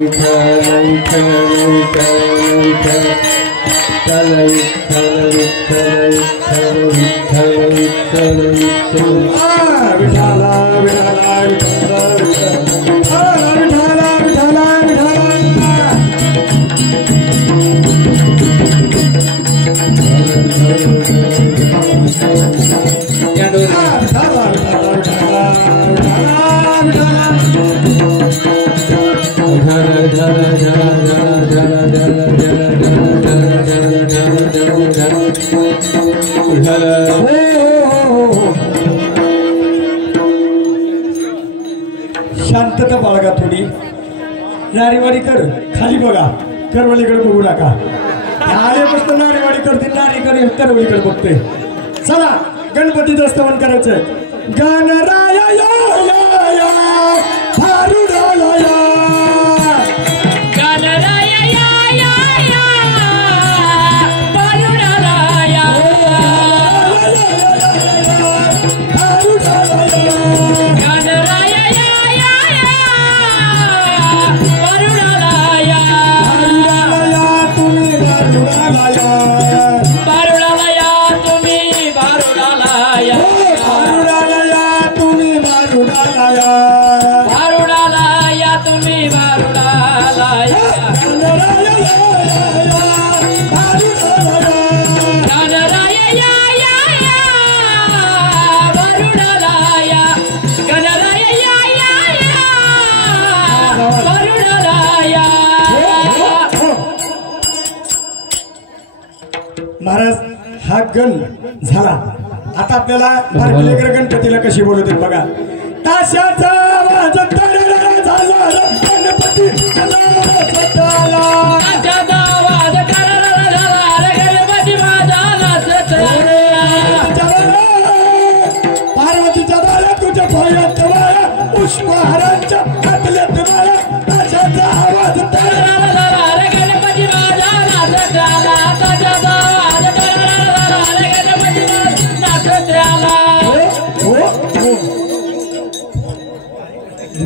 शांतता बाळगा थोडी. नारीवाडी कर, खाली बघा, करवलीकडे बघू नका. आल्यापासून नारीवाडी करते, नारीकडे करवलीकडे बघते. चला गणपतीचं स्तवन करायचंय. गणराया या या या भारुडाला या. गणराया या या या भारुडाला या. भारुडाला या. गणराया या या या भारुडाला या. भारुडाला या तुम्ही भारुडाला या. भारुडाला या तुम्ही भारुडाला या. भारुडाला या तुम्ही भारुडाला या. भारुडाला या तुम्ही भारुडाला या. गणराया या या या भारुडाला या. गणराया या या या भारुडाला या. गणराया या या या भारुडाला या. महाराज हा गण झाला. आता आपल्याला बारकुलेकर गणपतीला कशी बोलवते बघा. ताशाचा आवाज तरळा झाला रे गणपती झाला. ताशाचा आवाज तरळा झाला रे गणपती माझा नाचतोय. पार्वतीच्या दारा तुझ्या भयात वाया पुष्पहारांच्या घातल्यात माया. ताशाचा आवाज तरळा झाला रे गणपती माझा नाचतोय. ताशाचा आवाज तरळा झाला रे गणपती माझा नाचतोय.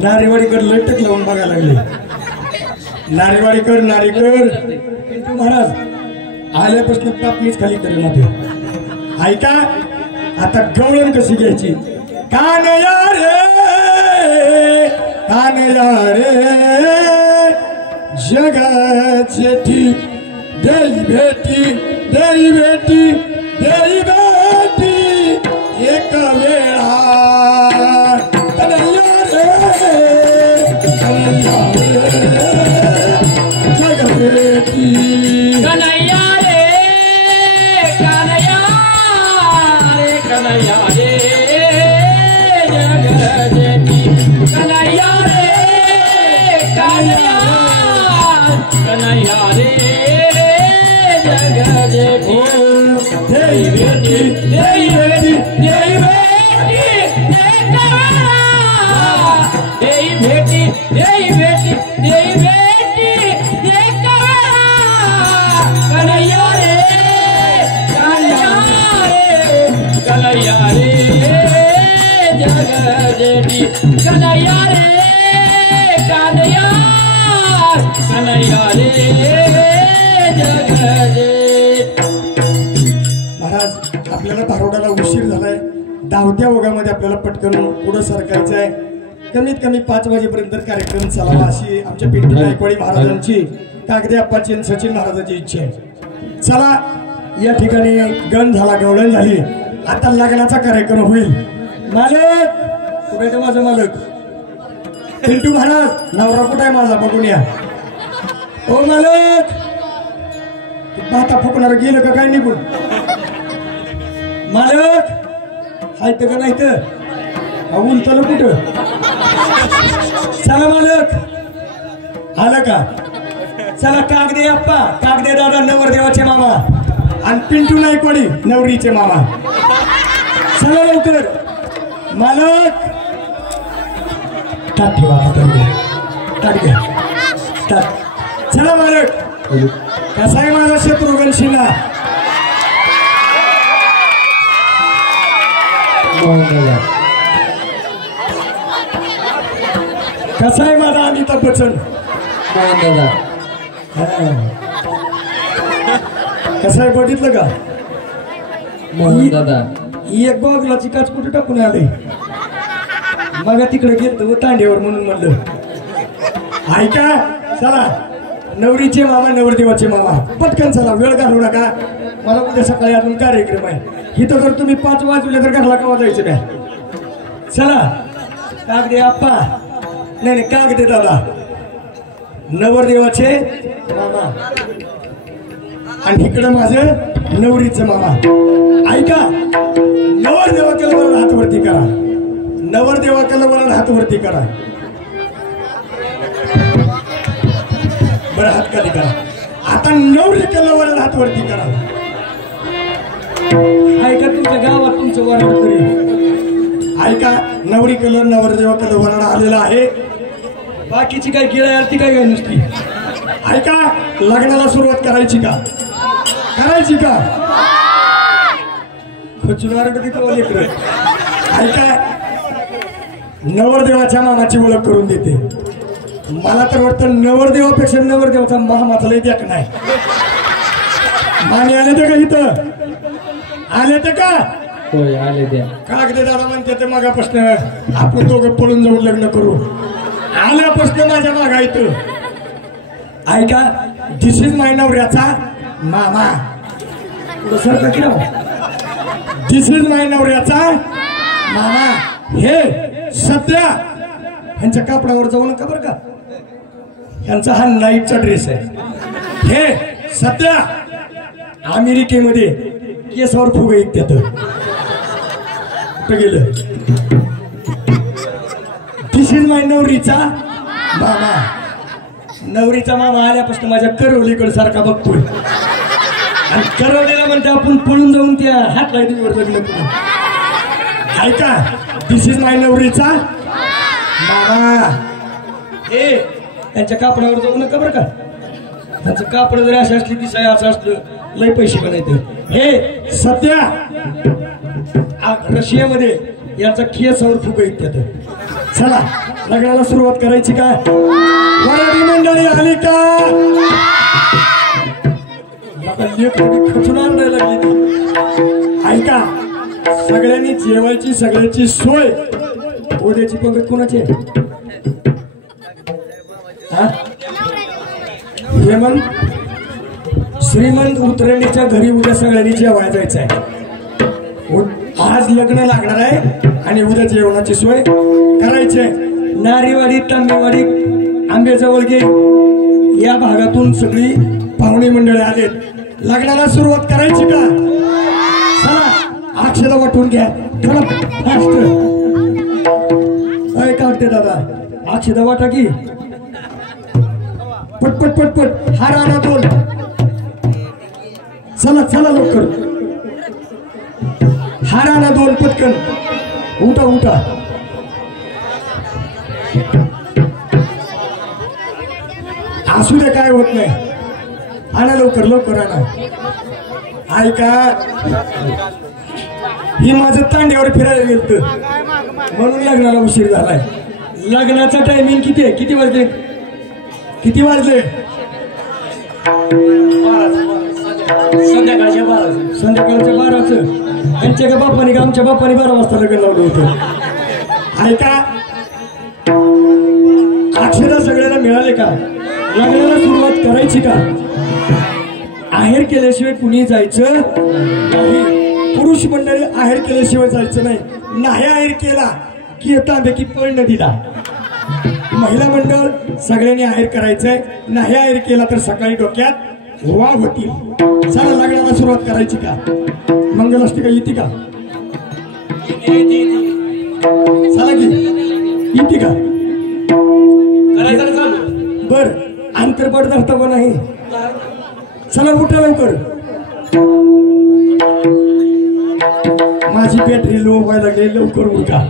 नारेवाडीकर लटक लावून बघायला लागले. नारेवाडीकर नारेकर पिंटू महाराज आल्यापासून पापणीच खाली करेल मध्ये. ऐका आता गवळण कशी घ्यायची. कानया रे जगाचे ठी देई भेटी देई भेटी देई भेटी एक वेळा. कन्हैया रे कन्हैया रे कन्हैया रे जगजेती. कन्हैया रे कन्हैया कन्हैया रे जगजेती. देई बेटी देई बेटी देई बेटी देई भेटी देई भेटी एक वेळा. कन्हैया रे कन्हैया रे जगजेती. कन्हैया रे कन्हैया कन्हैया रे जगजेती. महाराज आपल्याला भारोडाला उशीर झालाय. धावत्या ओघामध्ये आपल्याला पटकन पुढे सरकायचं आहे. कमीत कमी 5 वाजेपर्यंत कार्यक्रम चालावा अशी आमच्या पिंटू नायकवाडी महाराजांची, कागदे अप्पाची आणि सचिन महाराजांची इच्छा आहे. चला या ठिकाणी गण झाला, गवळण झाली. आता लग्नाचा कार्यक्रम होईल. मालक कुठे आहे माझा मालक? पिंटू महाराज नवरा कुठे आहे माझा बघून या. ओ मालक भाता फुकणार गेलं का काय निघून? मालक हाय का नाही तर उलटलं कुठं? चला मालक आला का? चला कागदे अप्पा कागदे दादा नवरदेवाचे मामा आणि पिंटू नायकवाडी नवरीचे मामा. चला लवकर मालक. ताट ठेवा ताट घ्या ताट. चला मालक. कसा आहे माझा शत्रुघ्न सिन्हा? कसा आहे माझा अमिताभ बच्चन? मोहन दादा कसं आहे बघितलं का मोहन दादा ही एक बाजूलाची काच कुठे टाकून आले मग तिकडे गेलो तांड्यावर म्हणून म्हणलं ऐका चला नवरीचे मामा नवरदेवाचे मामा पटकन चला वेळ घालू नका मला उद्या सकाळी अजून कार्यक्रम आहे इथं जर तुम्ही 5 वाजले तर घरला केव्हा जायचं नाही चला कागदे आप्पा नाही कागदे दादा नवरदेवाचे मामा आणि इकडं माझं नवरीचं मामा ऐका नवरदेवाकडे वरण हात वरती करा नवरदेवाकडे वरण हात वरती करा बरं हात खाली करा आता नवरीकडे वरण हात वरती करा ऐका तुमच्या गावात तुमचं वरण करी ऐका नवरीकडे नवरदेवाकडे वरण आलेलं आहे बाकीची काय गिळा आरती काय काय नुसती ऐका लग्नाला सुरुवात करायची का खचुनार कधी तो लेकर ऐका नवरदेवाच्या मामाची ओळख करून देते मला तर वाटतं नवरदेवापेक्षा नवरदेवाचा मामाचा लय द्या नाही माने आले ते का इथं आले ते का होय आले द्या कागदे दादा म्हणते ते मागापासून आपण दोघं पळून जाऊन लग्न करू आल्यापासून माझ्या मागा इथं ऐका दिस इज माय नवऱ्याचा मामा सर का दिस इज माय नवऱ्याचा मामा हे सध्या ह्यांच्या कापडावर जाऊ नका बरं का यांचा हा नाईटचा ड्रेस आहे हे सध्या अमेरिकेमध्ये केसावर फुग ऐकतात कुठं गेलं दिस इज माय नवरीचा मामा नवरीचा मामा आल्यापासून माझ्या करवलीकडे सारखा बघतोय आणि करवलीला म्हणते आपण पळून जाऊन त्या हात लाईनीवर लग्न करू ऐका दिस इज माय नवरीचा मामा हे त्यांच्या कापडावर जाऊ नका बरं का त्यांचं कापड जरी असं असली दिसाय असं असलं लय पैसे बनायचे हे सध्या रशियामध्ये याचा केसावर फुग ऐकतात चला लग्नाला सुरुवात करायची का वराडी मंडळी आली का खचून नाही लागली ऐका सगळ्यांनी जेवायची सगळ्याची सोय उद्याची पंगत कोणाची आहे हेमंत श्रीमंत उतरणीच्या घरी उद्या सगळ्यांनी जेवायला जायचं आहे आज लग्न लागणार आहे आणि उद्या जेवणाची सोय करायची आहे नारीवाडी तांबेवाडी आंबेजवळगे या भागातून सगळी पाहुणे मंडळी आलेत लग्नाला सुरुवात करायची का चला अक्षदा वाटून घ्या चला फास्ट काय वाटते दादा अक्षदा वाटा की पटपट पटपट हार आणा दोन चला चला लवकर हार आणा दोन पटकन उठा उठा असू दे काय होत नाही आणा लवकर लवकर आणा ऐका ही माझं तांड्यावर फिरायला गेलत म्हणून लग्नाला उशीर झालाय लग्नाचा टायमिंग किती आहे किती वाजले संध्याकाळच्या 12 यांच्या का बापाने का आमच्या बापाने 12 वाजता लग्न लावलं होतं ऐका अक्षरा सगळ्यांना मिळाले का लग्नाला सुरुवात करायची का आहेर केल्याशिवाय कुणी जायचं नाही पुरुष मंडळी आहेर केल्याशिवाय जायचं नाही आहेर केला की तांबे पळ नदीला महिला मंडळ सगळ्यांनी आहेर करायचंय नाही आहेर केला तर सकाळी डोक्यात वाव होतील चला लग्नाला सुरुवात करायची का मंगलाष्टिका येते का चला की येते का बर अंतरपट धरता पण नाही चला उठा लवकर माझी बॅटरी लो व्हायला लागली लवकर उठा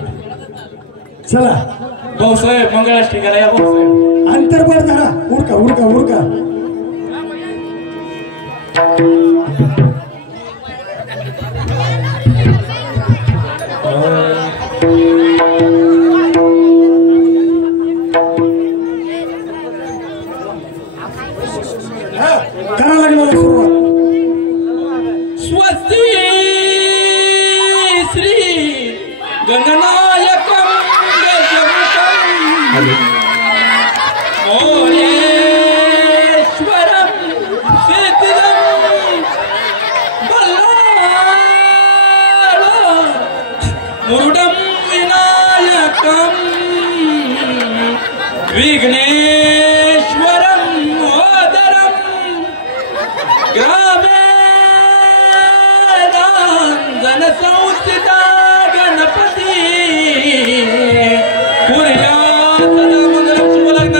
चला भाऊसाहेब मंगळाष्टकाला या भाऊसाहेब अंतरपट धरा उरका उरका उरका हा, करा लग्नाला सुरुवात. स्वस्ती श्री गणनायकं गजमुखं मोरेश्वरं सिद्धिदं बल्लाळं मुरुडं विनायकं विघ्नेश्वरं मोदरं ग्रामे जनसंस्थिता गणपती पुर्या सदा मंगलम शुभलग्न.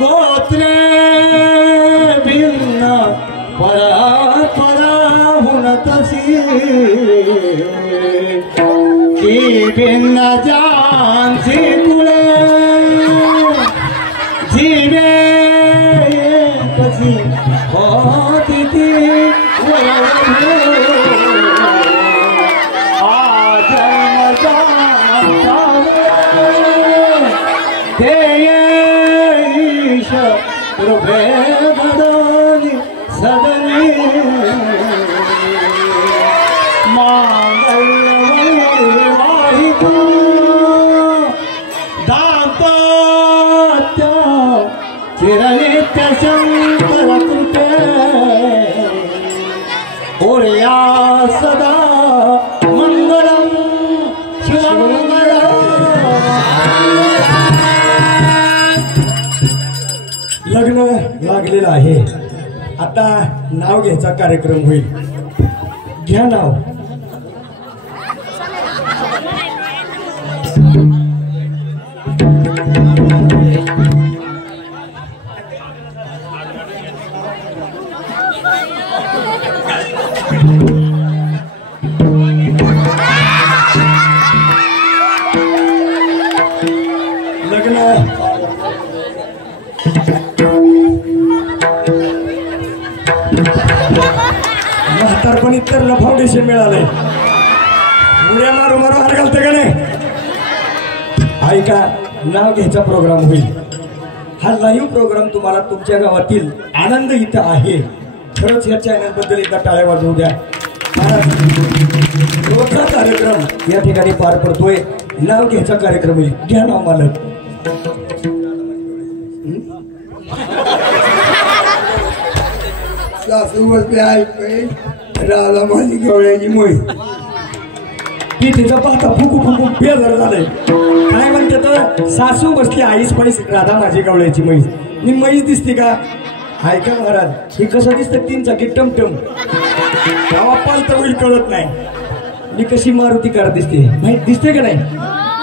गोत्रे भिन्न परा हुनतसी की भिन्न जानसी कुळे जीवे कशी होती ती आज देश रुपे बदली सदनी मांगल्यवाही दाम्पत्य चिरनित्य शंकर कृपे ओर्या सदा मंगलम शिवमंगलम. लग्न लागलेलं आहे. आता नाव घ्यायचा कार्यक्रम होईल. घ्या नाव. लग्न म्हातारपणी तर फाउंडेशन मिळालंय. उड्या मारू मारू हार घालते का नाही. ऐका, नाव घ्यायचा प्रोग्राम होईल. हा लाईव्ह प्रोग्राम तुम्हाला तुमच्या गावातील आनंद इथं आहे. खरंच या चॅनल बद्दल एकदा टाळ्या वाजवू द्या. रोजचा कार्यक्रम या ठिकाणी पार पडतोय. नाव घ्यायचा कार्यक्रम होईल. घ्या नाव मालक. सासू बसले ऐकय राला माझी गवळ्याची मोही की तिचा पाहता फुकू फुकू बेजार झालंय. काय म्हणते तर सासू बसली आईस पैस राधा माझी गवळ्याची म्हैस. मी म्हैस दिसते का. ऐका महाराज, ही कसं दिसतं तीन चाकी टमटम. गावा पालत होईल कळत नाही. मी कशी मारुती कार दिसते माहित दिसते का नाही.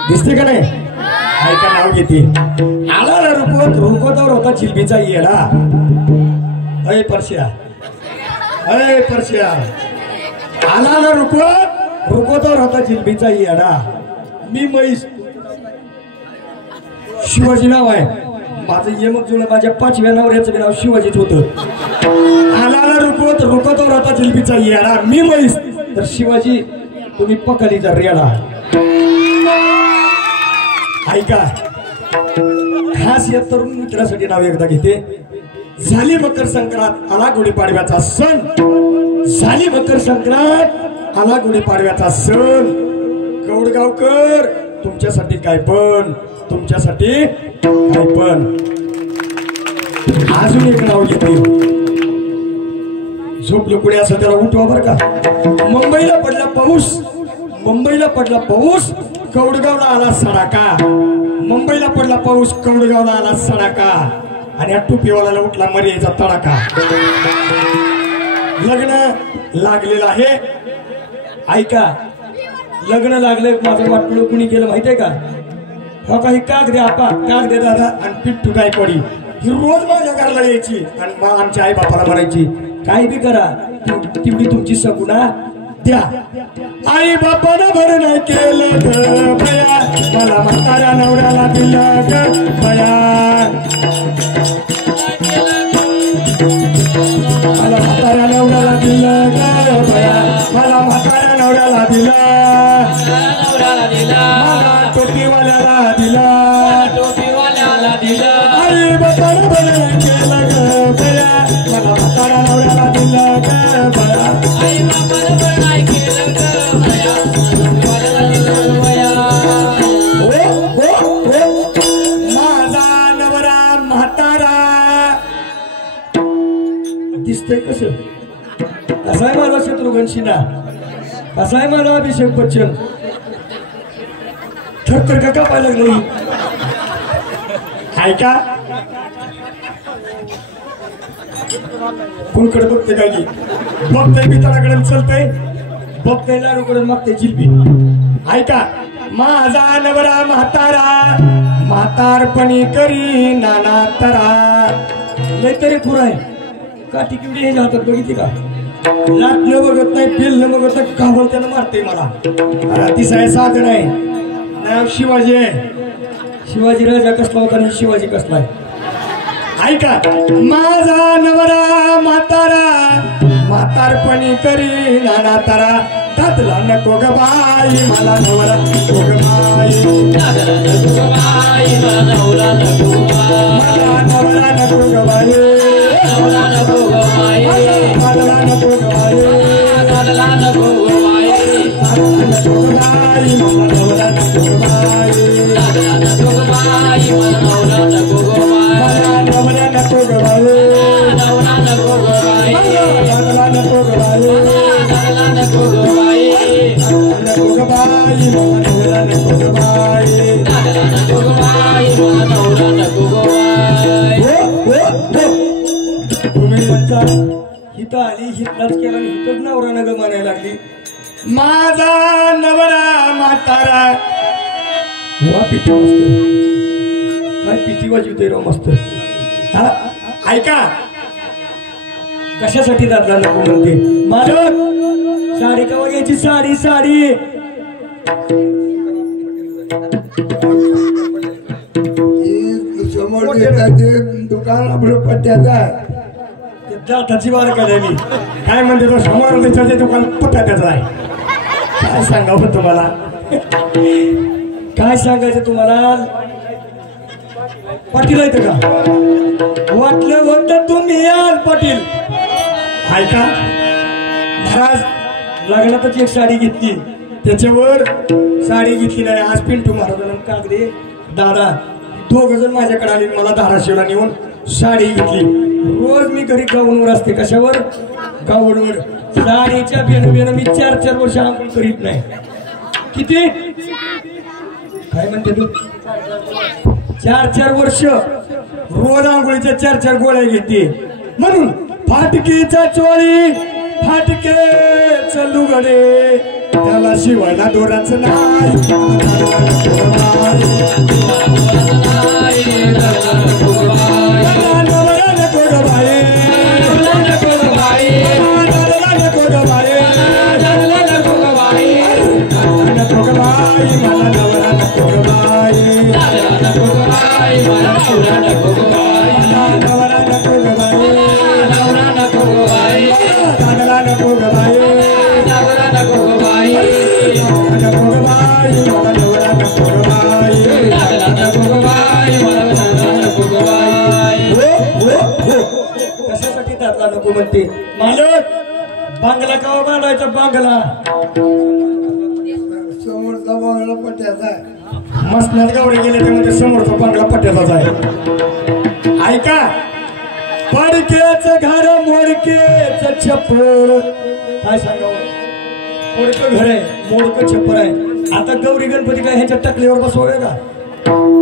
दिसते का नाही. ऐका, नाव घेते. आला ना रुकोतावर होता चिलबीचा येडा. अय परश्या, अय परश्या, आला ना रुकोतावर होता जिलबीचा येडा. मी म्हैस. शिवाजी नाव आहे माझं. यमक जुळं माझ्या 5व्या नवऱ्याचं नाव शिवाजीच होतं. आला ना रुकोतावर होता जिलबीचा येडा. मी म्हैस तर शिवाजी तुम्ही पकालीचा रेडा. ऐका, खास या तरुण मित्रासाठी नाव एकदा घेते. झाली मकर संक्रांत, आला गुढीपाडव्याचा सण. झाली मकर संक्रांत, आला गुढीपाडव्याचा सण. कौडगावकर तुमच्यासाठी काय पण, तुमच्यासाठी काय पण. अजून एक नाव घेते. झोपलं कुणी असं त्याला उठवा बरं का. मुंबईला पडला पाऊस, मुंबईला पडला पाऊस, कौडगावला आला सडाका. मुंबईला पडला पाऊस, कौडगावला आला सडाका. आणि या टोपीवाल्याला उठला मर्याचा तडाका. लग्न लागलेलं आहे. ऐका, लग्न लागलं माझं वाटलं कुणी केलं माहितीये का. हो काही कागदे आपा, कागदे दादा आणि पिट्टू गायकवाडी ही रोज माझ्या घराला यायची आणि मग आमच्या आई बापाला म्हणायची काय बी करा तेवढी तुमची सगुणा द्या. आई बापानं भर नाही केलं ग बया, मला म्हाताऱ्या नवऱ्याला दिलं ग बया. मला म्हाताऱ्या नवऱ्याला दिलं ग बया, मला म्हाताऱ्या नवऱ्याला दिलं, मला टोपीवाल्याला दिलं, बरोबर नाही केलं ग बया मला म्हातारा नवऱ्याला दिलं ग बया आई बापानं बरं नाही केलं ग बया मला दिलं बया माझा नवरा म्हातारा दिसतंय कसं कसा आहे माझा शत्रुघ्न सिन्हा कसा आहे माझा अभिषेक बच्चन थरथर का कापायला लागली हाय का कुणकडे बघते काय की बघताय बिताराकडे चलतंय बघताय लाडूकडे मागताय जिलबी ऐका माझा नवरा म्हातारा म्हातारपणी करी नाना तरा लय तरी खुर आहे काठी किवडी हे हातात बघितली का लाटणं बघत नाही पेलणं बघत नाही काबल त्यानं मारते मला दिसाय साधन आहे नाव शिवाजी आहे शिवाजी राजा कसला होता आणि शिवाजी कसला आहे ऐका माझा नवरा म्हातारा म्हातारपणी करी नाना तारा दादला नको ग बाई मला नवरा नको ग बाई दादला नको ग बाई मला नवरा नको मला नवरा नको ग बाई नवरा नको ग बाई मला नको ग बाई दादला नको ग बाई नको ग बाई मला नवरा नको ग बाई दादला नको ग बाई मला नवरा नको ग बाई मला नवरा नको ग बाई नवरा नको ग बाई दादला नको ग बाई दादला नको ग बाई नको ग बाई मला नवरा नको ग बाई दादला नको ग बाई मला नवरा नको ग बाई तुम्ही म्हणता हिथं आली हिथलाच केला आणि हिथंच नवरा नग म्हणायला लागली माझा नवरा म्हातारा वा पिठी मस्त काय पिठी वाजवतोय राव मस्त हा ऐका कशासाठी दादला नको म्हणते मालक साडी का घ्यायची साडी साडी समोर ते दुकान आपलं पट्ट्याचा त्याची वार करायली काय म्हणते तो समोर त्याच्या दुकान पटाक्याचं आहे काय सांगावं तुम्हाला काय सांगायचं तुम्हाला पाटील आहेत का वाटलं होतं तुम्ही याल पाटील ऐका महाराज लग्नातच एक साडी घेतली त्याच्यावर साडी घेतली नाही आज पिंटू महाराजांना कागदे दादा दोघ जण माझ्याकडे आले मला धाराशिवला नेऊन साडी घेतली रोज मी घरी गाऊनवर असते कशावर गाऊनवर साडीच्या बेन मी 4 वर्ष आंघोळ करीत नाही किती काय म्हणते तू 4 वर्ष रोज आंघोळीच्या 4 गोळ्या घेते म्हणून फाटकीचा चोळी फाटकेच लुगडे त्याला शिवायला दोराचं नाही कशासाठी दादला नको म्हणते मालक बांगला कावा बांधायचा बांगला समोरचा बांगला पट्ट्याचा आहे मसनात गावडे गेले ते म्हणजे समोरचा बांगला पट्ट्याचाच आहे ऐका पडकेच घर मोडकेच छप्पर काय सांगावं मोडकं घर आहे मोडकं छप्पर आहे आता गौरी गणपती काय ह्याच्या टकलीवर बसवावे का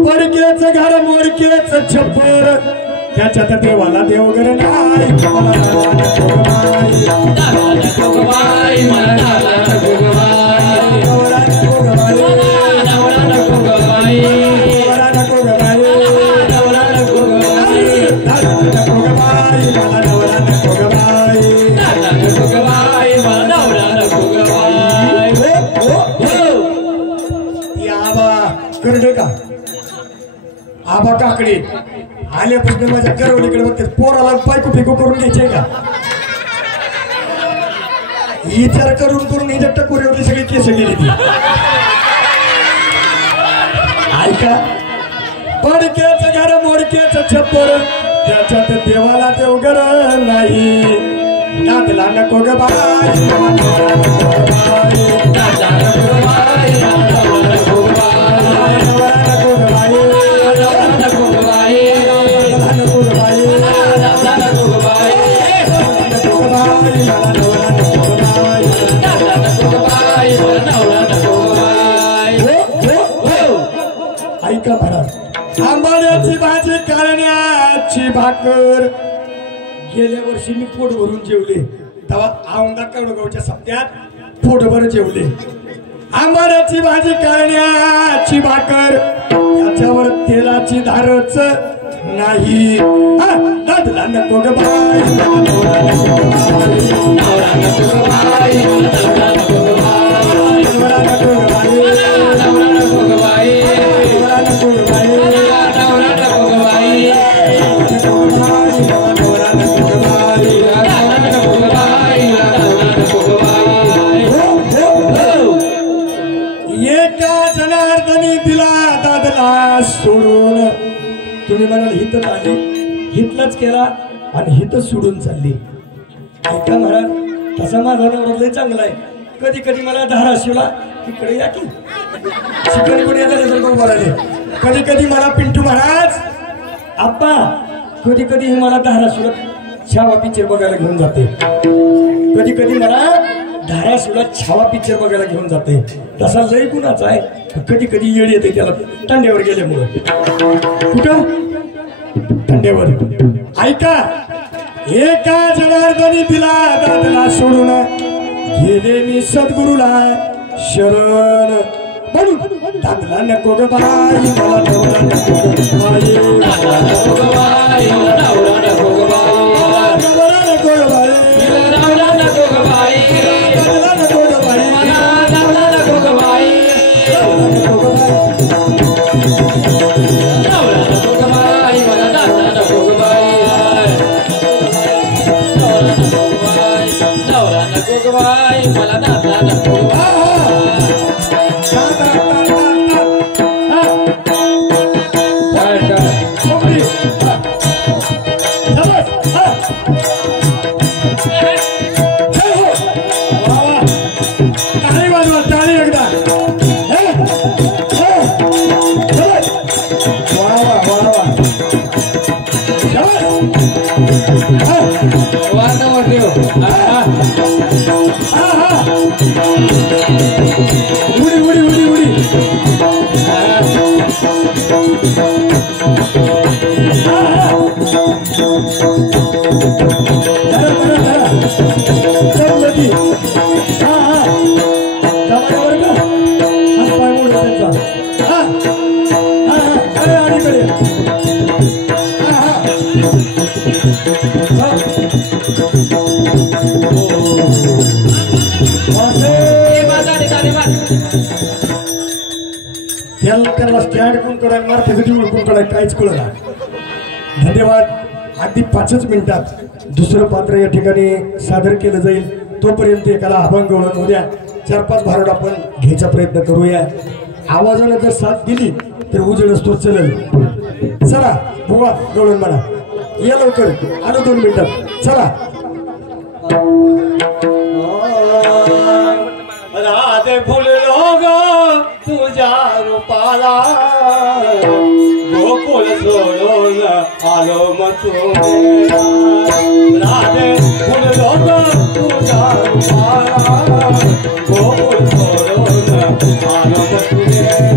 पडकेच घर मोडकेच छप्पर त्याच्यात देवाला देव वगैरे नाही करडे का आबा काकडे आल्यापासून माझ्या करवलीकडे बघते पोराला पायको फेको करून घ्यायचे का विचार करून हिच्या टकोरीवरती सगळी केस गेली ती ऐका पडकेच घर मोडकेच छप्पर त्याच्यात देवाला देवघर नाही नादला नको ग बाई ऐका म्हणा आंबाड्याची भाजी करण्याची भाकर गेल्या वर्षी मी पोट भरून जेवले तेव्हा औंधा कडगावच्या सप्त्यात पोटभर जेवले आंबाड्याची भाजी करण्याची भाकर त्याच्यावर तेलाची धारच नाही दादला नको ग बाई जनार्दनी दिला दादला सोडून तुम्ही म्हणाल हितच आली हितलंच केला आणि हितच सोडून चालली ऐका महाराज तसा माझा नवरा लय चांगला आहे कधी कधी मला धाराशिवला तिकडे या की शिकणी पण येतात कधी कधी मला पिंटू महाराज आप्पा कधी कधी मला धाराशिवला छावा पिक्चर बघायला घेऊन जाते कधी कधी मला धाराशिवला छावा पिक्चर बघायला घेऊन जाते तसा लय गुणाचा आहे कधी कधी येड येते त्याला तांड्यावर गेल्यामुळं कुठं तांड्यावर ऐका एका जनार्दनी दिला दादला सोडून गेले मी सद्गुरूला शरण म्हणून दादला नको ग बाई मला नवरा नको ग बाई नवरा नको ग बाई नवरा नको ग बाई नवरा नको ग बाई दादला नको ग बाई नवरा नको ग बाई नवरा नको ग बाई मला दादला नको ग बाई नवरा नको ग बाई मला दादला नको ग बाई त्याला स्टँड कोण करायला मार्फेसाठी कोण करायला काहीच कळलं धन्यवाद अगदी 5च मिनिटात दुसरं पात्र या ठिकाणी सादर केलं जाईल तोपर्यंत एकाला अभंग वळण उद्या 4-5 भारुड आपण घ्यायचा प्रयत्न करूया आवाजाने जर साथ दिली तर उजेड असतो चलेल चला बुवा गवळण म्हणा या लवकर आलो 2 मिनिटात चला राधे फुललो ग तुझ्या रूपाला गोकुळ सोडून आलो मथुरेला राधे फुललो ग तुझ्या रूपाला गोकुळ सोडून आलो मथुरेला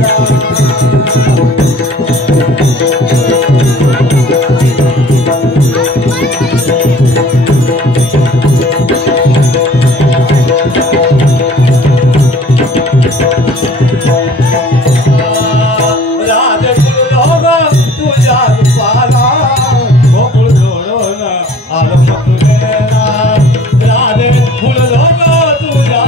राधे फुल तुझ्या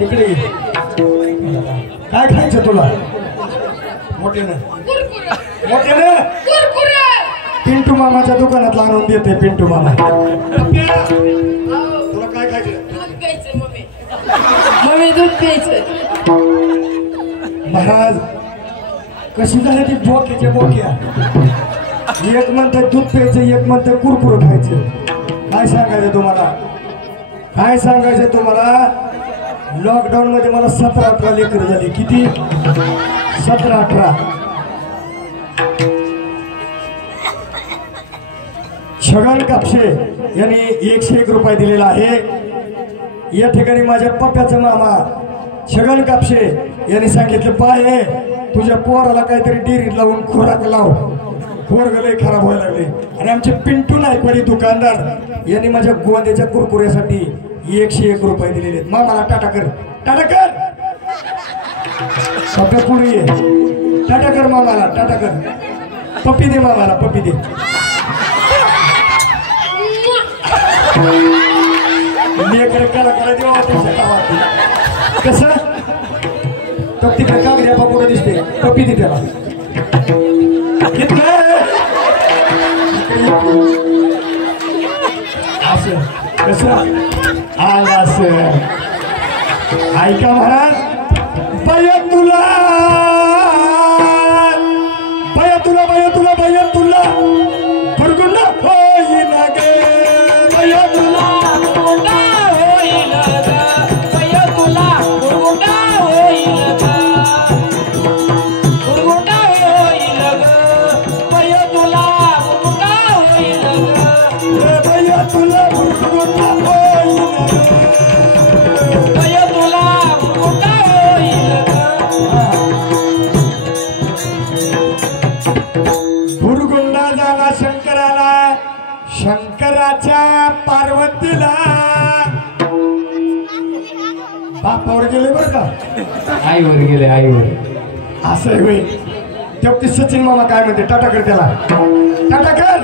इकडे काय खायचं तुला मोठ्यानं पिंटू मामाच्या दुकानात आणून देते पिंटू मामा तुला काय खायचं मम्मी दूध प्यायचं महाराज कशी झाली ती बोक्याच्या बोक्या एक म्हणतं दूध प्यायचं एक म्हणतं कुरकुर खायचं काय सांगायचं तुम्हाला लॉकडाऊन मध्ये मला 17-18 लेकर झाली किती 17-18 छगन कापशे यांनी 101 रुपये दिलेला आहे। या ठिकाणी माझ्या पप्प्याचा मामा छगन कापशे यांनी सांगितलं पाहे तुझ्या पोराला काहीतरी डेअरीत लावून खोराक लाव, पोरग लय खराब व्हायला लागले। आणि आमचे पिंटू नायकवाडी दुकानदार यांनी माझ्या गोंद्याच्या कुरकुऱ्यासाठी 101 रुपये दिलेले आहेत। मामाला टाटा कर, टाटा कर पप्प्या पुढे ये, टाटा कर मामाला, टाटा कर, पप्पी दे मामाला, पप्पी दे। लेकर करा करा देवा तुमच्या गावात कसं तर तिकडे कागद्या पुढे दिसते, पप्पी दे त्याला। असं कसं आला असं ऐका महाराज, बयतुल्ला बयतुल्ला बयतुल्ला बयतुल्ला फरगुंडा होईल गे, बयतुल्ला फरगुंडा होईल ग, बयतुल्ला फरगुंडा होईल ग, फरगुंडा होईल ग, बयतुल्ला फरगुंडा होईल ग, बयतुल्ला फरगुंडा होईल ग, बयतुल्ला फरगुंडा होईल ग। भुरगुंडा झाला शंकराला, शंकराच्या पार्वतीला, बापावर गेले बर का, आईवर गेले, आईवर। असं आहे होय। तेव्हा सचिन मामा काय म्हणते, टाटा कर त्याला, टाटा कर।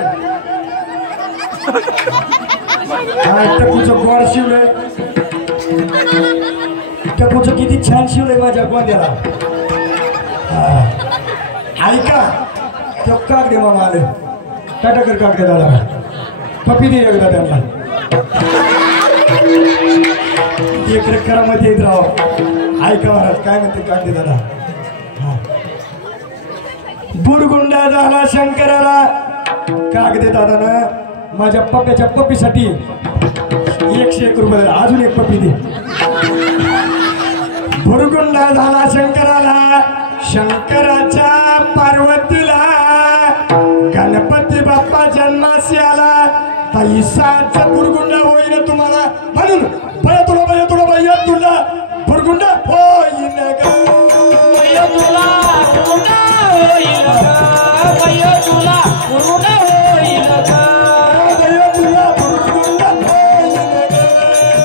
टपूचं गोड शिवलंय, टपूचं किती छान शिवलंय माझ्या गोंद्याला। ऐका तो कागदे मामा आले, टाटा कर कागदे दादा, पप्पी दे एकदा त्यांना, एक करामध्ये येत राहा। ऐका महाराज काय म्हणते कागदे दादा, बुरगुंडा झाला शंकराला, कागदे दादानं माझ्या पप्प्याच्या पप्पीसाठी 101 रुपये, अजून एक पप्पी दे। बुरगुंडा झाला शंकराला, शंकराच्या पार्वतीला, गणपती बाप्पा जन्मासी आला, पैसाच बुरगुंडा होईल तुम्हाला, म्हणून बयतुल्ला बयतुल्ला बयतुल्ला बुरगुंडा होईल ग, बयतुल्ला फरगुंडा होईल ग, बयतुल्ला फरगुंडा होईल ग, बयतुल्ला बुरगुंडा होईल ग,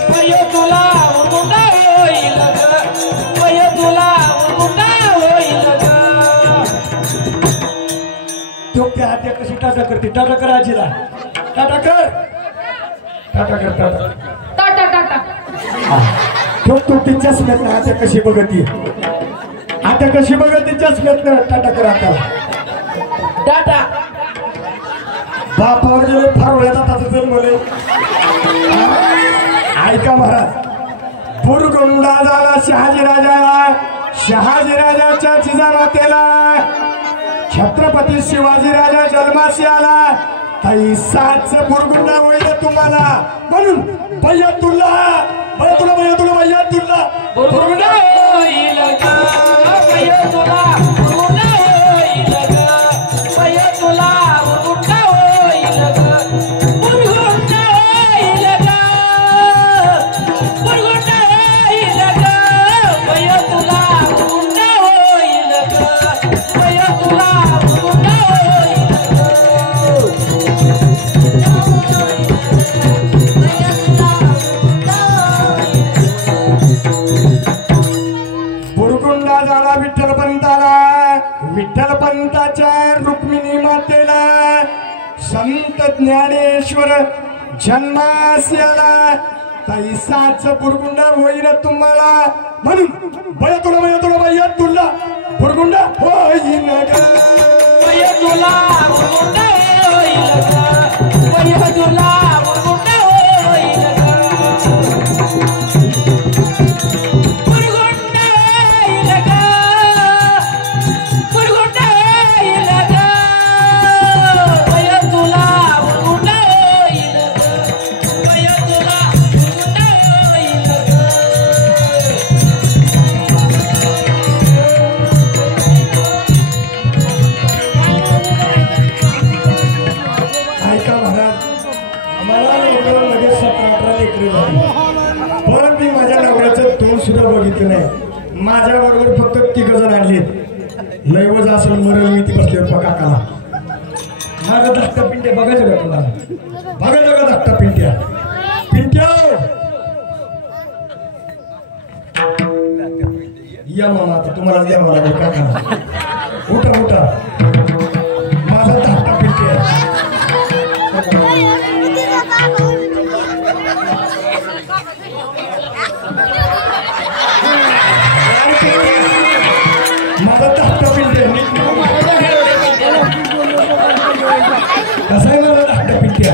बयतुल्ला फरगुंडा होईल ग, बयतुल्ला फरगुंडा होईल ग। डोक्या हात्या कशी टाटा करते, टाटा कर आजीला, टाटा कर, टाटा कर, टाटा टाटा टाटा तो ती चष्म्यात हात्या कशी बघती, आता कशी बघती चष्म्यात, टाटा कर आता। टाटा बापावर गेले फारवळ्यात आता जन्मले। ऐका महाराज, बुरगुंडा झाला शहाजी राजाला, शहाजी राजाच्या जिजामातेला, छत्रपती शिवाजी राजा जन्मासी आला, तैसाच बुरगुंडा होईल तुम्हाला, म्हणून बयतुल्ला बयतुल्ला बयतुल्ला बयतुल्ला फरगुंडा होईल ग, बयतुल्ला फरगुंडा होईल ग, बयतुल्ला फरगुंडा होईल ग, फरगुंडा होईल ग, फरगुंडा होईल ग, बयतुल्ला फरगुंडा होईल ग, बयतुल्ला फरगुंडा होईल बुरगुंडा झाला विठ्ठल पंताला, विठ्ठल पंताच्या रुक्मिणी मातेला, संत ज्ञानेश्वर जन्मासी आला, तैसाच बुरगुंडा होईल तुम्हाला, म्हणून बयतुल्ला बयतुल्ला बयतुल्ला बुरगुंडा होईल ग, बयतुल्ला फरगुंडा होईल ग, बयतुल्ला फरगुंडा होईल ग, फरगुंडा होईल ग, फरगुंडा होईल ग, बयतुल्ला फरगुंडा होईल ग, बयतुल्ला फरगुंडा होईल ग। शक्य नाही. माझ्या बरोबर फक्त 3 जण आणलेत. नैवज असेल मरल मी ती बसल्यावर काकाला. माझं धाकटा पिंट्या बघायचं का तुला? बघायचं का धाकटा पिंट्या? पिंट्या या मामा, आता तुम्हाला द्यावं लागेल काका. उठा उठा, माझा धाकटा पिंट्या. माझा धाकटा पिंट्या कसा आहे? माझा धाकटा पिंट्या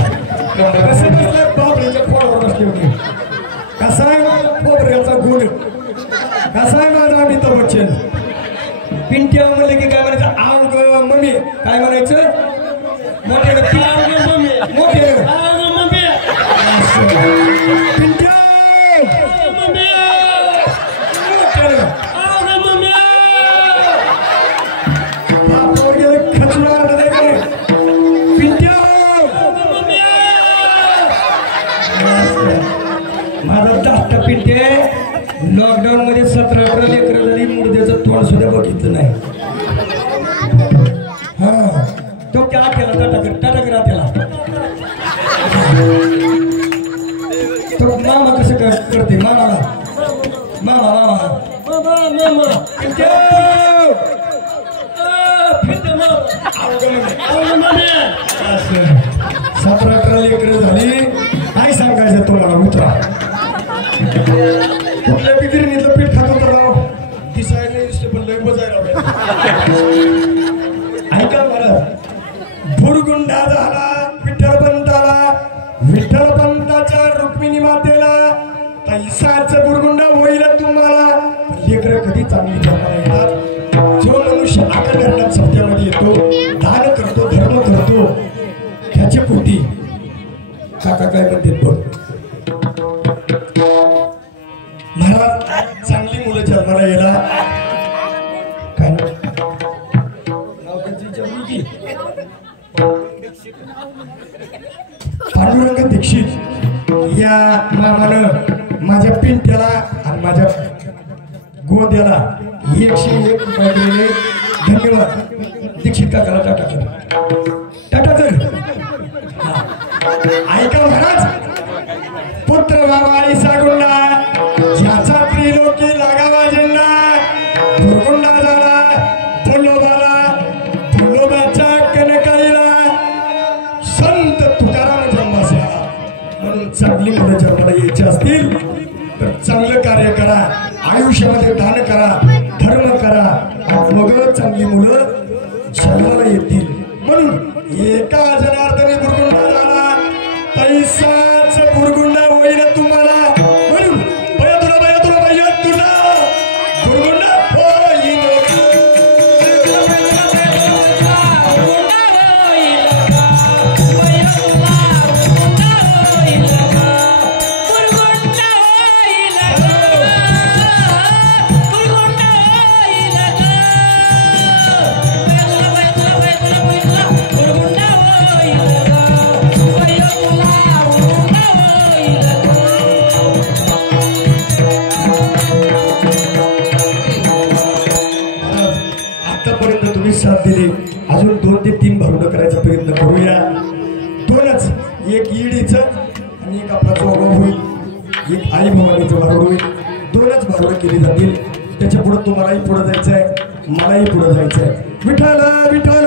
कसं बसलं बाबरीच्या फोडावर बसले होते. कसा आहे बाबऱ्याचा गुण? कसा आहे माझा अमिताभ बच्चन? पिंट्या म्हणले की काय म्हणायचं? आव ग मम्मी. काय म्हणायचं? मोठ्यानं मोठ्यानं पिंट्या माझा धाकटा पिंटे लॉकडाऊन मध्ये 17-18 लेकरं झाली. मुर्द्याचं तोंड सुद्धा बघितलं नाही. हा तो क्या केला? टाटा करा त्याला. तो मामा कसं करते? मामाला मामा मामा मामा पिंटे 17-18 लेकरं झाली. काय सांगायचं तुम्हाला? उतरा. कुठल्या बिगिरणीतलं पीठ खात होतं राव. दिसायला नाही दिसते पण लय बजायला. ऐका मला, भुरगुंडा झाला विठ्ठलपंताला. विठ्ठलपंताच्या रुक्मिणी मातेला तैसाच भुरगुंडा होईल तुम्हाला. लेकरं कधी चांगली जन्माला येतात? जो मनुष्य आकर्षणात सत्यामध्ये येतो, दान करतो, धर्म करतो, ह्याचे पोटी काका काय म्हणते बघ. महाराज चांगली मुलं जन्माला यायला काय नाव त्याची जमली पांडुरंग दीक्षित या मामानं माझ्या पिंट्याला आणि माझ्या गोद्याला 101 रुपये दिलेले. धन्यवाद दीक्षित काकाला. टाटा कर. ऐका महाराज, पुत्र बाबा ऐसा गुंडा ज्याचा त्रिलोकी लागावा झेंडा. भुरगुंडा झाला भोलोबाच्या कनकाईला. संत तुकाराम जन्मास आला. म्हणून चांगली मुलं जन्माला यायची असतील तर चांगलं कार्य करा, आयुष्यामध्ये दान करा, धर्म करा, मग चांगली मुलं जन्माला येतील. म्हणून एका जनार्दनी भुरगुंडा झाला तैसाच भुरगुंडा होईल तुम्हाला. म्हणून साथ दिली. अजून 2 ते 3 भारुडं करायचा प्रयत्न करूया. 2च, एक ईडीचं आणि एक आपला चौगा होईल, एक आई भवानीचं भारुड होईल. 2च भारुडं केली जातील. त्याच्या पुढे तुम्हालाही पुढे जायचं आहे, मलाही पुढे जायचं आहे. विठ्ठल विठ्ठल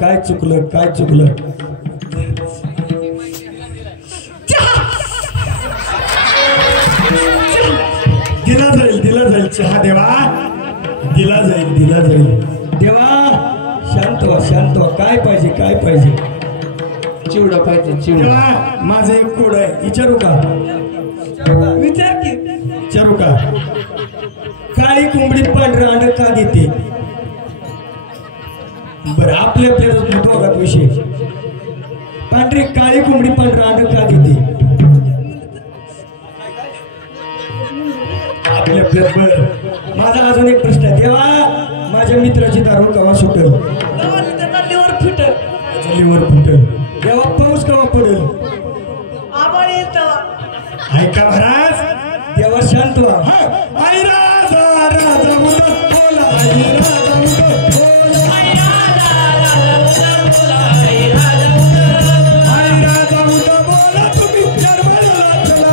काय चुकलं काय चुकलं दिला जाईल चहा देवा दिला जाईल देवा शांत व्हा काय पाहिजे चिवडा पाहिजे चिवडा देवा माझं एक कोड आहे विचारू का काळी कोंबडी पांढरं अंड का देते बरं आपल्या बघत विषय पांढरी काळी कोंबडी पांढरं अंड का देते आपल्या माझा अजून एक प्रश्न आहे देवा माझ्या मित्राची दारू केव्हा सुटेल लिव्हर फुटेल देवा पाऊस केव्हा पडेल ऐका महाराज देवा शांत व्हा आई राजा राजा बोला आई राजा बोला तुम्ही जर्मनीला चला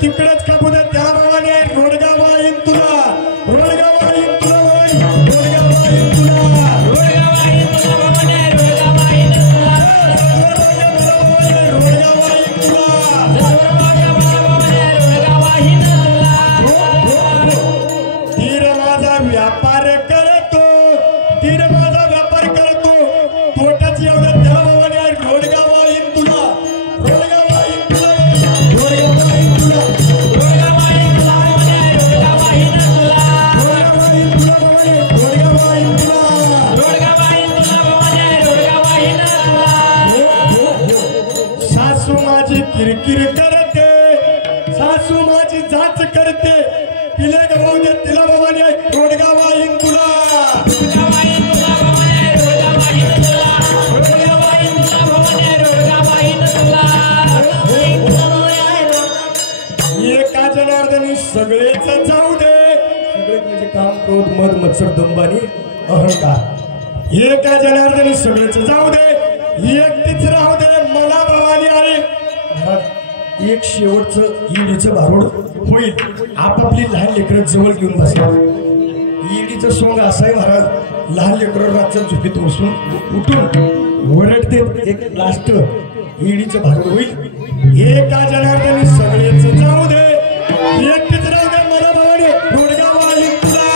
तिकडेच कापू दे त्या भावाने रोडगाव येईन तुला रोडगाव येईन धीर माझा व्यापार करतो धीर माझा व्यापार करतो तोटाची एवढं त्या भावाने रोडगाव येईन तुला रोडगाव येईन सासू माझी किरकिर करते सासू माझी जाच करते तिला गवू दे तिला बाबाने रोडगाव येईन तुला एका जनार्दनी सगळेच जाऊ दे सगळे म्हणजे काम क्रोध मद मत्सर दंबानी अहंकार एका जनार्दनी सगळेच जाऊ दे एकटीच राहू दे मला भवानी आहे महाराज एक शेवटचं ईडीचं भारूड होईल आपापली लहान लेकरं जवळ घेऊन बसला ईडीचं सोंग असं आहे महाराज लहान लेकरं रातच्या झोपेत बसून उठून ओरडते एक लास्ट ईडीचं भारूड होईल एका जनार्दनी सगळेच जाऊ दे एकटीच राहू दे मला भवानी रोडगाव येईन तुला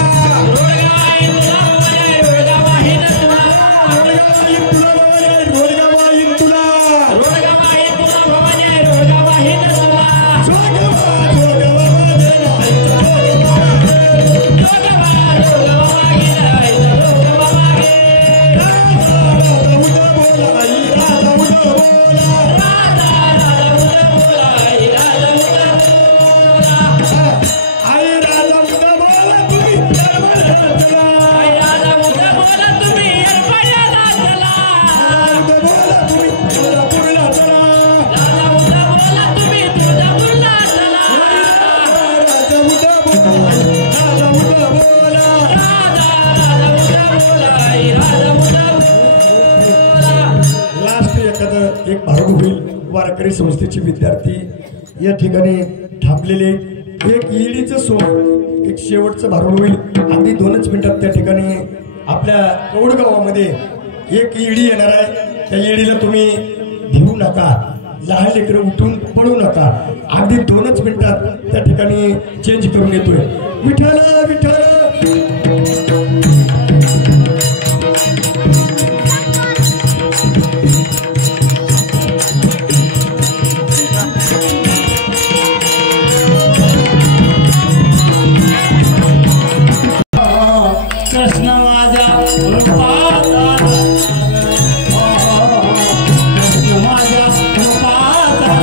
एक भारूड होईल वारकरी संस्थेचे विद्यार्थी या ठिकाणी थांबलेले एक ईडीचं सोंग एक शेवटचं भारूड होईल अगदी 2च मिनिटात त्या ठिकाणी आपल्या कौडगावामध्ये एक ईडी येणार आहे त्या ईडीला तुम्ही भिवू नका लहान लेकरं उठून पळू नका अगदी 2च मिनिटात त्या ठिकाणी चेंज करून येतोय विठ्ठल विठ्ठल कृष्ण माझ्या रूपाचा कृष्ण माझ्या रूपाचा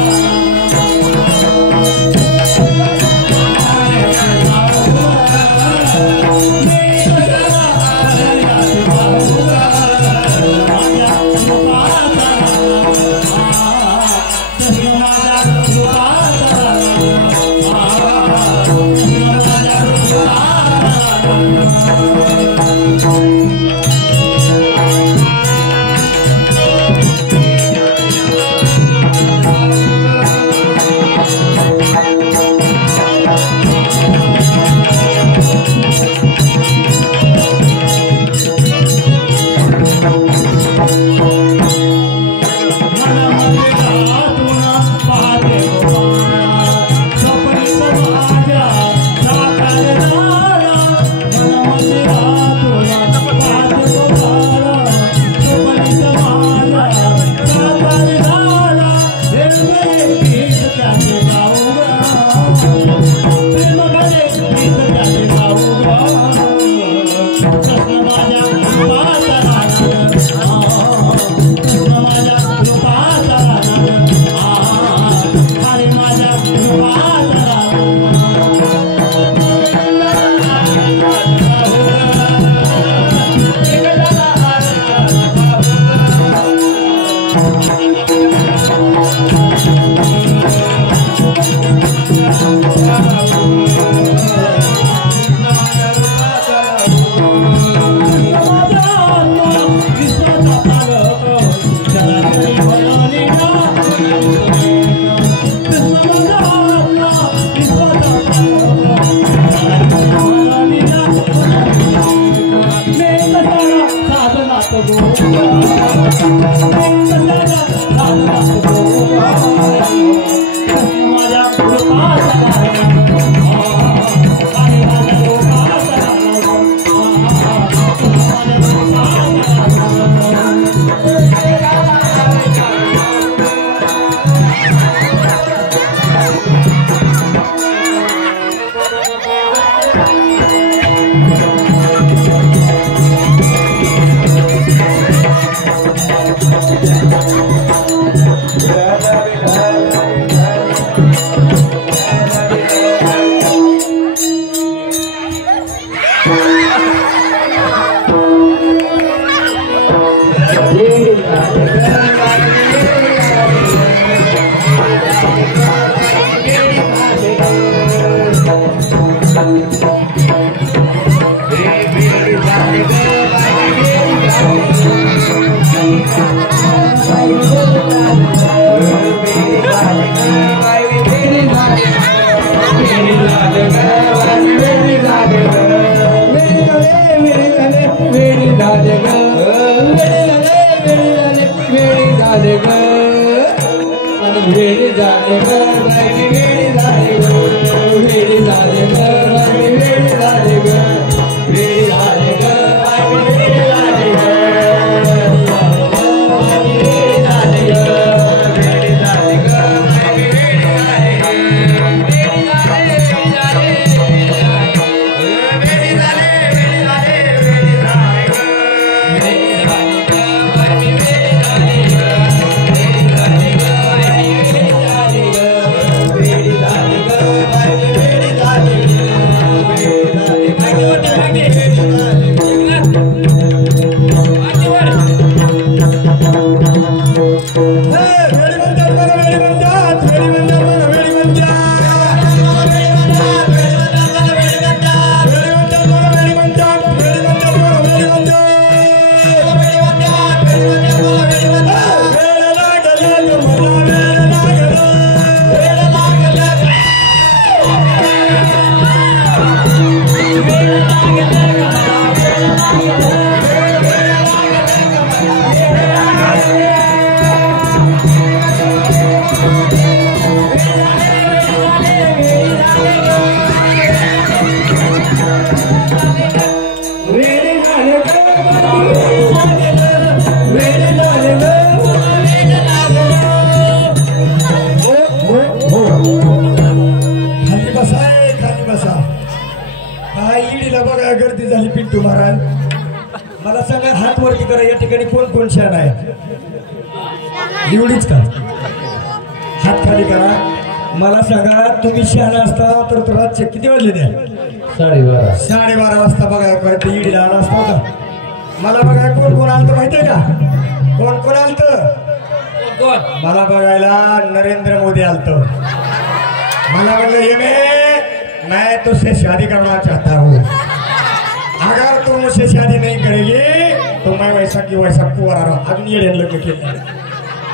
खाली बसा खाली बसा. हा ईडीला बघा गर्दी झाली पिंटू महाराज. मला सांगा हात वरती करा या ठिकाणी कोण कोण शहाणा आहे. एवढीच का हात खाली करा. मला सांगा तुम्ही शहाणा असता तर रातचे किती वाजले द्या. 12:30 वाजता बघा परत ईडीला आला असता का. मला बघा कोण कोण आलत माहितीये का. कोण कोण आलत मला बघायला. नरेंद्र मोदी आलत. मला म्हणलं मैं तुझसे शादी करना चाहता हूँ. अगर तू मुझसे शादी नहीं करेगी तो मैं वैसा की वैसा कुंवारा रहा. अजून येड्यानं लग्न केलं.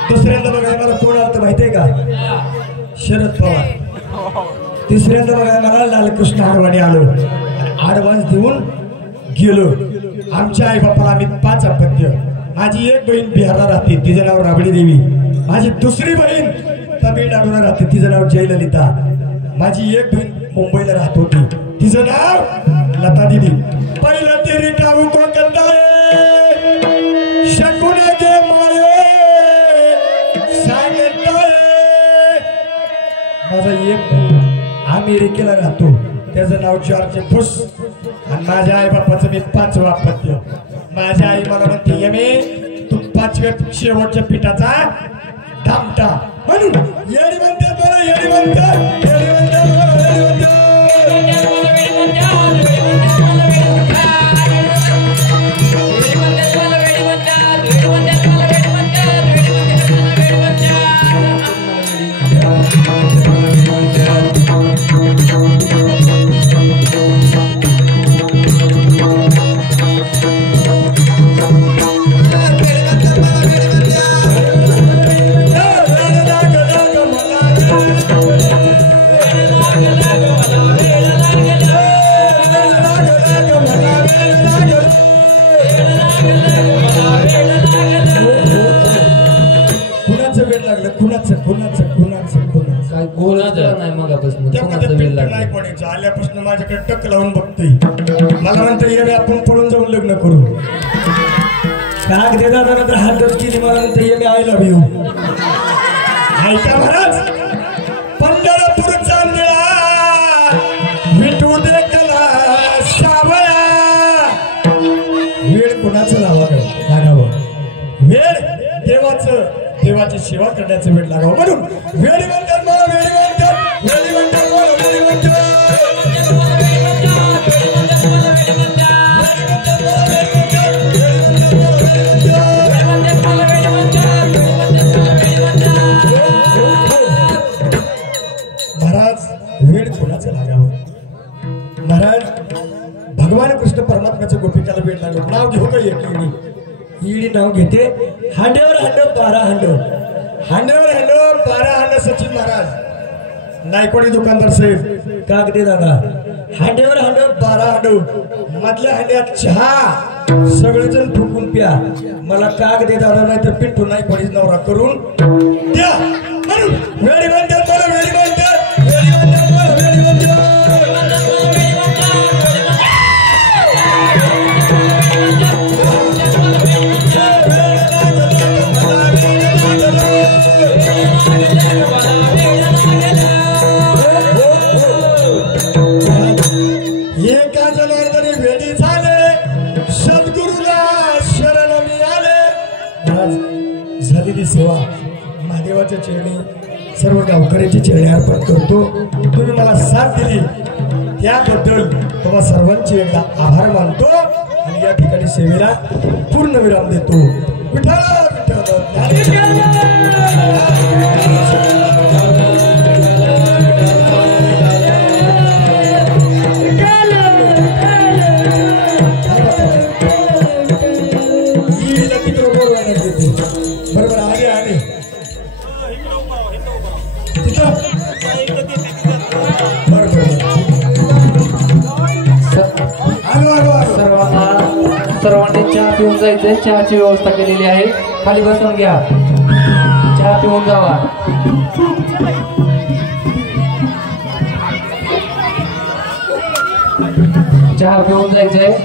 दुसऱ्यांदा बघायला मला कोण आलत माहितीये का. शरद पवार. तिसऱ्यांदा बघायला मला लालकृष्ण अडवाणी आलो. ऍडव्हान्स देऊन गेलो. आमच्या आई बापाला आम्ही 5 अपत्य. माझी एक बहीण बिहारला राहते तिचं नाव राबडी देवी. माझी दुसरी बहीण तमिळनाडूला राहते तिचं नाव जयललिता. माझी एक बहीण मुंबईला राहत होती तिचं नाव लता दिदी. पहिलं तेरी काऊ को कंदाळे शकुने के माये सांगताळे. माझा एक अमेरिकेला राहतो त्याचं नाव जॉर्ज बुश. आणि माझ्या आई बापाचं मी 5वं अपत्य. माझ्या आई मला म्हणते यमे तू 5व्या शेवटच्या पिठाचा धामटा. म्हणून येडी म्हणते मला येडी म्हणते येडी म्हणते मला येडी म्हणते. आल्यापासून माझ्याकडे टक लावून बघतोय. मला म्हणतो ये आपण पळून जाऊन लग्न करू. काग दे दादा तर हातच केली. मला म्हणतो ये मी आय लव्ह यू. ऐका महाराज. पंढरपूरचा निळा विटू दे कला सावळा. वेळ कोणाचं लागावं. वेळ देवाची सेवा करण्याचं वेळ लागावं. म्हणून वेळ म्हणतात मला वेळ म्हणतात वेळ म्हणतात मला वेळ म्हणतात. महाराज वेळ कोणाचं लागावं. महाराज भगवान कृष्ण परमात्म्याच्या गोपिकाला वेळ लागलं. नाव घेऊ का येईल ईडी नाव घेते. हांड्यावर हांड 12 हांड. हांड्यावर हांड 12 हांड. सचिन महाराज नायकवाडी दुकानदार साहेब काग दे दादा. हांड्यावर हांड 12 हांड. मधल्या हांड्यात चहा सगळेजण ठोकून प्या. मला काग दे दादा नाही तर पिंटू नायकवाडीच नवरा करून द्या. म्हणून वेळी म्हणतात मला वेळी म्हणतात वेळी म्हणतात मला वेळी म्हणतात. एका जनार्दनी वेडी झाले सद्गुरूला शरण मिळाले. आज झालेली सेवा महादेवाच्या चरणी सर्व गावकऱ्यांची चरणी अर्पण करतो. तुम्ही मला साथ दिली त्याबद्दल तुम्हा सर्वांचे एकदा आभार मानतो आणि या ठिकाणी सेवेला पूर्ण विराम देतो. विठ्ठल बरोबर आले आले सर्वांनी चहा पिऊन जायचंय. चहाची व्यवस्था केलेली आहे. खाली बसून घ्या. चहा पिऊन जावा. चहा पिऊन जायचंय.